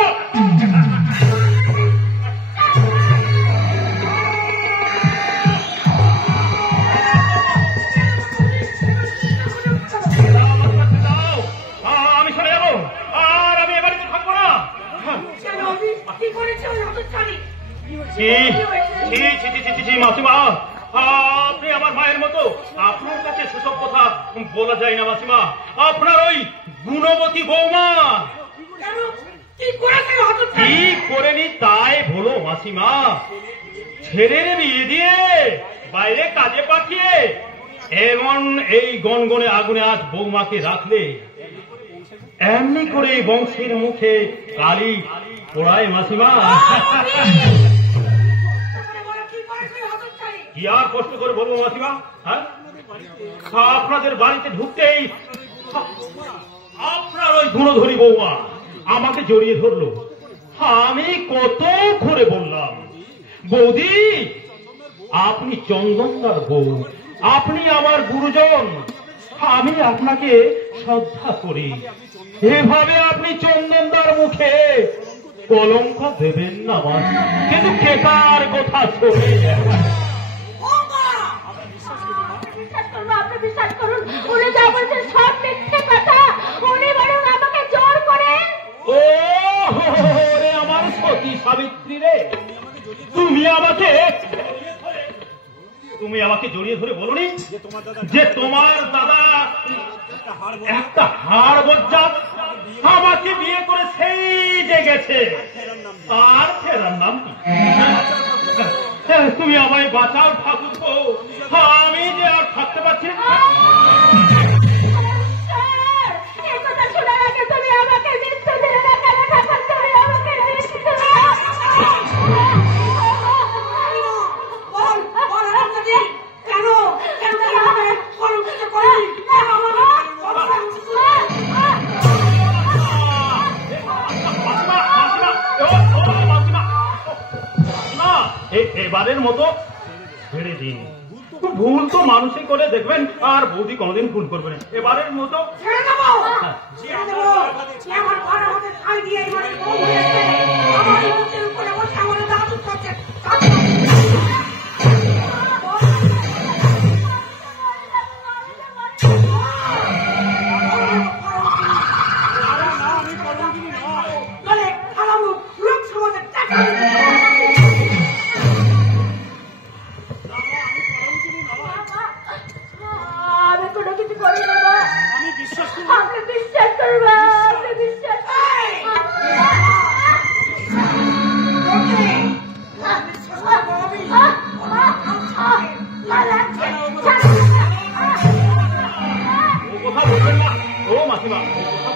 আমি চলে যাবো, আর আমি এ বাড়িতে থাকবো না। মাসিমা, আপনি আমার মায়ের মতো, আপনার কাছে সেসব কথা বলা যায় না মাসিমা। আপনার ওই গুণবতী বৌমা কি করেনি তাই বলো মাসিমা। ছেলের বিয়ে দিয়ে বাইরে কাজে পাঠিয়ে এমন এই গনগনে আগুনে আজ বৌমাকে রাখলে এমনি করে বংশের মুখে কালি পোড়ায় মাসিমা। কি আর কষ্ট করে বলবো মাসিমা? হ্যাঁ, আপনাদের বাড়িতে ঢুকতেই আপনার ওই গুণধরী বৌমা আমাকে জড়িয়ে ধরলো। আমি কত করে বললাম, বৌদি আপনি চন্দনদার বউ, আপনি আমার গুরুজন, আমি আপনাকে শ্রদ্ধা করি, এভাবে আপনি চন্দনদার মুখে কলঙ্ক দেবেন না। কিন্তু কেকার কথা শোনে। বিশ্বাস করুন, উনি যা বলছেন সব মিথ্যে কথা। উনি বরং আমাকে জোর করে। ও রে আমার সতী সাবিত্রী রে, তুমি আমাকে জড়িয়ে ধরে বলনি যে তোমার দাদা একটা হাড় বজ্জাত আমাকে বিয়ে করে সেই যে গেছে, তার ফেরার নাম কি? তুমি আমায় বাঁচাও ঠাকুর, আমি যে আর থাকতে পারছি না। এবারের মতো ছেড়ে দিন, ভুল তো মানুষই করে দেখবেন, আর বৌদি কোনোদিন ভুল করবে না। এবারের মতো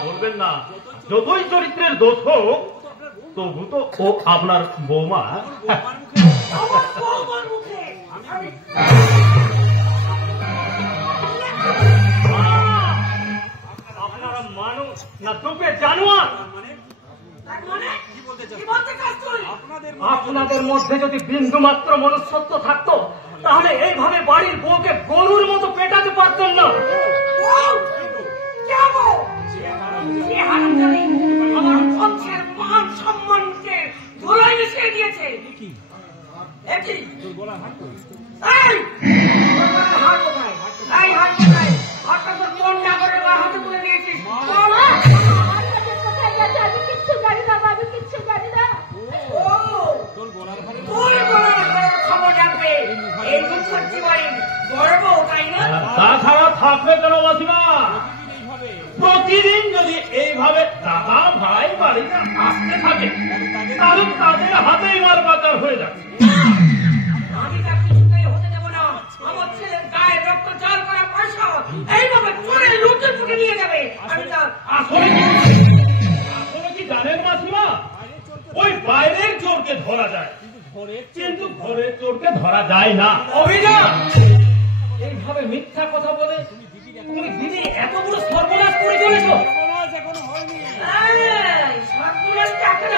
বলবেন না। যতই চরিত্রের দোষ হোক, তবু তো ও আপনার বৌমা। আপনারা মানুষ না তোকে জানোয়ার? আপনাদের মধ্যে যদি বিন্দু মাত্র মনুষ্যত্ব থাকতো, তাহলে এইভাবে বাড়ির বউকে গরুর মতো পেটাতে পারতেন না। আমার পক্ষের মান সম্মানকে ধুলোয় মিশিয়ে দিয়েছে। হাতটা তোর কোন নাগরের হাতে তুলে দিয়েছিস? আমি কিচ্ছু জানি না, আমি কিচ্ছু জানি না। খবর রাখবে এই মুখর্জি বাড়ি গর্ব, তাই না? তাছাড়া থাকবে কেন মাসিমা? প্রতিদিন যদি এইভাবে দাদা ভাই বাড়িতে আসতে থাকে, তাহলে তাদের হাতেই মাল পাচার হয়ে যাচ্ছে। আমি তার কিছুতেই হতে দেবো না। আমার ছেলের আসলে কি জানেন মাসিমা, ওই বাইরের চোরকে ধরা যায় কিন্তু ঘরের চোরকে ধরা যায় না। অভিযান এইভাবে মিথ্যা কথা বলে তুমি দিদি এত বড় সর্বনাশ করে চলেছ। এখনো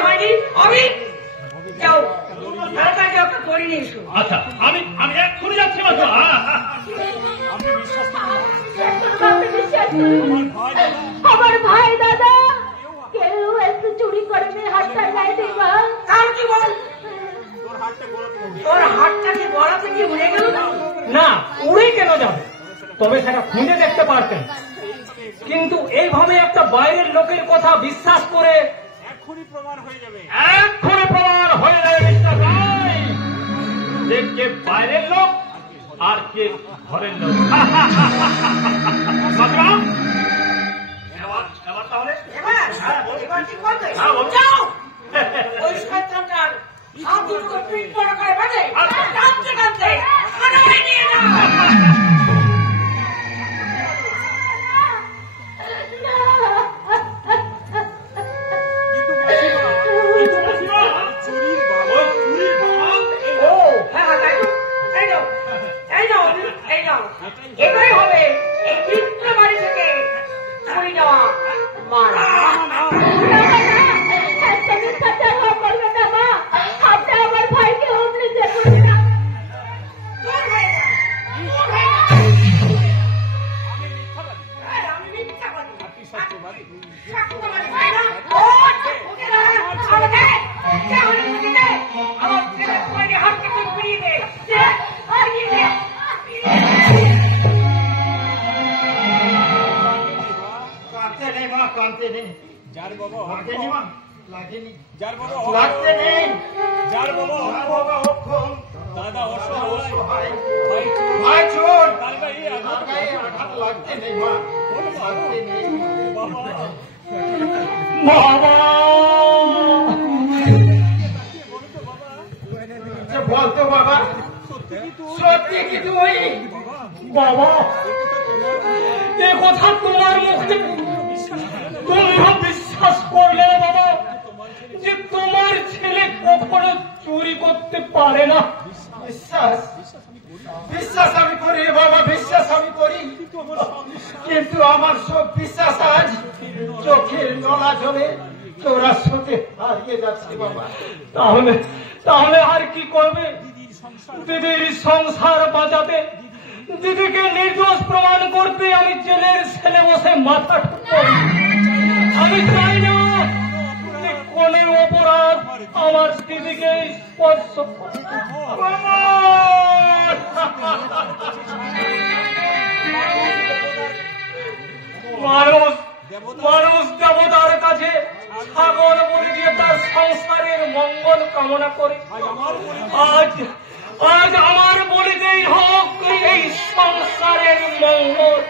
হয়নি। অভি যাও, তাড়াতাড়ি ওকে করে নিয়ে এসো। আচ্ছা, আমি এক্ষুনি যাচ্ছি মাসিমা। আমার ভাই দাদা কেউ একটু চুরি করে নিয়ে হাতটা গায়ে দেবা। তাও কি বল, তোর হাতটা কি গড়াতে কি উড়ে গেল? না, উড়ে কেন যাবে, তবে সেটা খুঁজে দেখতে পারতেন। কিন্তু এইভাবে একটা বাইরের লোকের কথা বিশ্বাস করে এক্ষুনি প্রমাণ হয়ে যাবে বিশ্বাস নাই যে কে বাইরের লোক আর কে ঘরের লোক। মাসিমা, এবার তাহলে এবার কি করবে? যাও, ওই শয়তানটার হাত দুটো পিঠ বড় করে বেঁধে কাঁদতে কাঁদতে থানায় নিয়ে যাও। এটাই হবে এই চিত্র বাড়ি থেকে চুরি যাওয়া মারা। আমার ভাইকে হুমলি দেবেন না। আমি মিথ্যাবাদী। আমার ছেলে তোমাকে হাত থেকে ফিরিয়ে দে। কাঁদতে নেই মা, কাঁদতে নেই। যার বাবা লাগেনি মা, লাগেনি। যার বাবা লাগতে নেই। যার বাবা যার বাবা অক্ষম, দাদা অসহায় অসহায়, ভাই ভাই চোর, তার গায়ে তার গায়ে আঘাত লাগতে নেই মা, লাগতে নেই। বাবা বাবা, বলতো বাবা, সত্যি কি তুই? বাবা এ কথা তোমার মুখে তোমরা বিশ্বাস করলে না বাবা যে তোমার ছেলে কখনো চুরি করতে পারে না। বিশ্বাস বিশ্বাস আমি করি বাবা, বিশ্বাস আমি করি, কিন্তু আমার সব বিশ্বাস আজ চোখের নলা জলে চৌরাশতে হারিয়ে যাচ্ছে বাবা। তাহলে তাহলে আর কি করবে? দিদির সংসার বাঁচাতে, দিদিকে নির্দোষ প্রমাণ করতে আমি জেলের ছেলে বসে মাথা ঠুকরি। আমি চাই না যে কোনো অপরাধ আমার দিদিকে স্পর্শ করে। মানুষ মানুষ দেবতার কাছে ছাগল বলি দিয়ে তার সংসারের মঙ্গল কামনা করে। আজ আজ আমার বলিতেই হোক এই সংসারের মঙ্গল।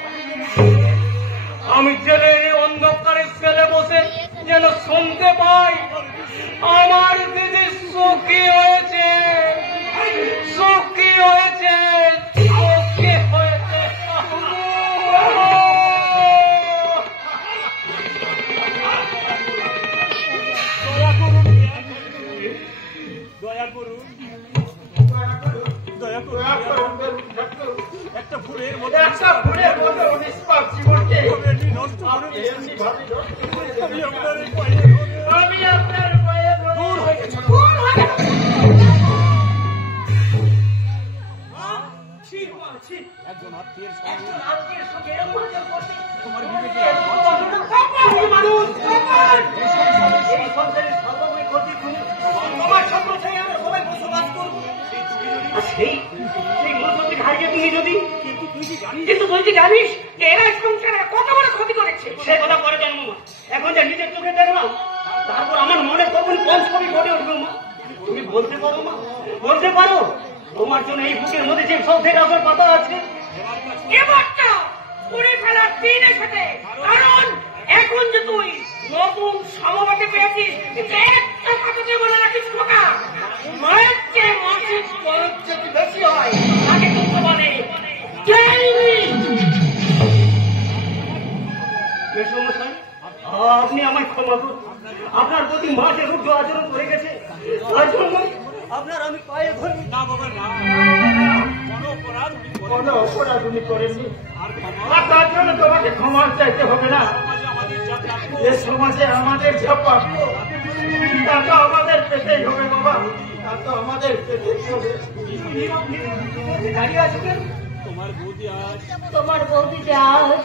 আমি জেলের অন্ধকারে ছেলে বসে যেন শুনতে পাই আমার দিদি সুখী হয়েছে, সুখী হয়েছে, সুখী হয়েছে। দয়া করুন একটা ফুলের মতো নিষ্পাপ জীবনকে নষ্ট করে এমনি ভাবে নষ্ট করে দেবেন। আমি আপনার এই পায়ে আমি আপনার পায়ে দূর হয়ে গেছে। একজন আত্মীয়ের সঙ্গে তোমার বিবেকে কিন্তু তুই কি জানিস যে এরা সংসারে কত বড় ক্ষতি করেছে? সে কথা পরে জানবো মা, এখন যে নিজের চোখে দেখলাম তারপর আমার মনে কখন কোন ছবি ঘটে উঠবে মা। তুমি বলতে পারো মা, বলতে পারো তোমার জন্য এই বুকের মধ্যে যে সৌধের আপনার পাতা আছে এবারটা পুড়ে ফেলার দিন এসেছে, কারণ এখন যে তুই নতুন সমবাদে পেয়েছিস একটা কথাতে বলে রাখিস খোকা, মায়ের চেয়ে মাসিক খরচ যদি বেশি হয় তাকে কিন্তু বলে এসো আমায় ক্ষমা করুন। আপনার প্রতি মা যে রুদ্ধ আচরণ করে গেছে তার জন্য আপনার আমি পায়ে ধরি। না বাবা না, কোনো অপরাধ তুমি করেননি, আর তার জন্য তোমাকে ক্ষমা চাইতে হবে না। এ সমাজে আমাদের যা প্রাপ্য তা তো আমাদের পেতেই হবে বাবা, তা তো আমাদের পেতেই হবে। দাঁড়িয়ে আছে কেন? তোমার বৌদি আজ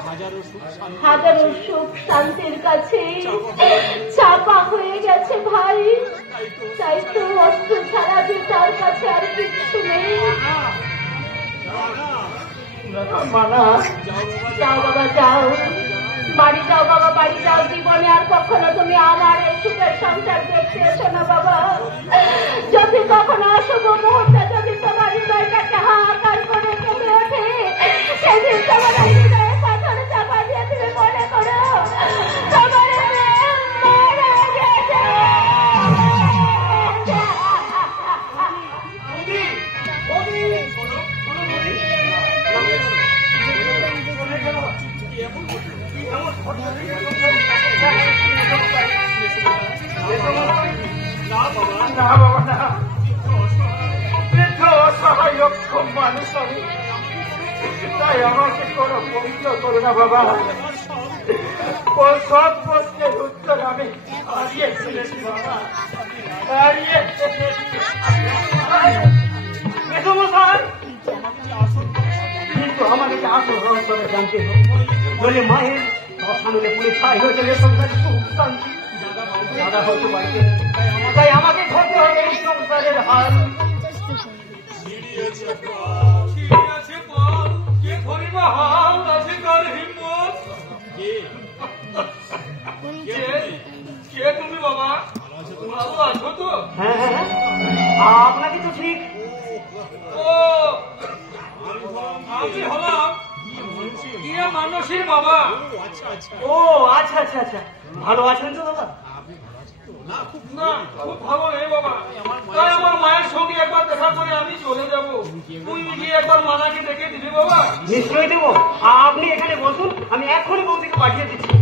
হাজারো সুখ শান্তির কাছে চাপা হয়ে গেছে ভাই। তাই তো অস্ত্র ছাড়া যে তার কাছে আর কিচ্ছু নেই। মানা, যাও বাবা যাও, বাড়ি যাও বাবা, বাড়ি যাও। জীবনে আর কখনো তুমি আমার এই সুখের সংসার দেখতে এসো না বাবা। যদি কখনো অশুভ মুহূর্তে যদি তোমার হৃদয়টাকে হাহাকার করে কেঁদে ওঠে, সেদিন তোমার হৃদয়ে পাথর চাপা দিয়ে তুমি মনে করো তোমার মারা গেছে। না বাবা না, অসহায় অক্ষম মানুষ আমি, তাই আমাকে কোনো পবিত্র করো না বাবা। ও সব প্রশ্নের উত্তর আমি হারিয়ে ফেলেছি বাবা, হারিয়ে ফেলেছি। কিন্তু আমাকে আসল রহস্যটা জানতে হবে, বলে মায়ের সামনে পুলিশ ছাই হয়েছে সংসারে সুখ শান্তি দাদা হয়তো বাড়িতে, তাই আমাকে ধরতে হবে এই সংসারের হাল। তুমি বাবা আছো তো? হ্যাঁ, আপনাকে তো ঠিক। ও আমি হলাম ইয়ে মানসীর বাবা। ও আচ্ছা আচ্ছা আচ্ছা, ভালো আছেন তো দাদা? না খুব ভালো নেই বাবা, তাই আমার মায়ের সঙ্গে একবার দেখা করে আমি চলে যাবো। তুই গিয়ে একবার মানাকে ডেকে দিবি বাবা। নিশ্চয়ই দেবো, আপনি এখানে বসুন, আমি এখনই বৌদিকে পাঠিয়ে দিচ্ছি।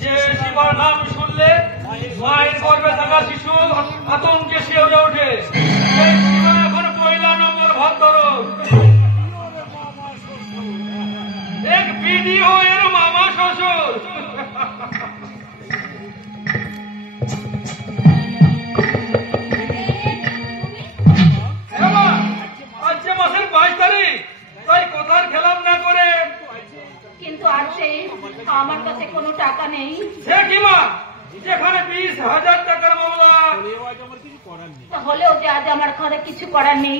যে শিবার নাম শুনলে মায়ের গর্ভে থাকা শিশু আতঙ্কে শিহরে ওঠে, সেই শিবা এখন পয়লা নম্বর ভদ্র। এক ভিডিও এর মামা শ্বশুর। আজকে মাসের 22 তারিখ, তাই কথার খেলাপ না করে। কিন্তু আছে আমার কাছে কোনো টাকা নেই। সে কি মা, যেখানে 20,000 টাকার মামলা, হলেও যে আজ আমার ঘরে কিছু করার নেই।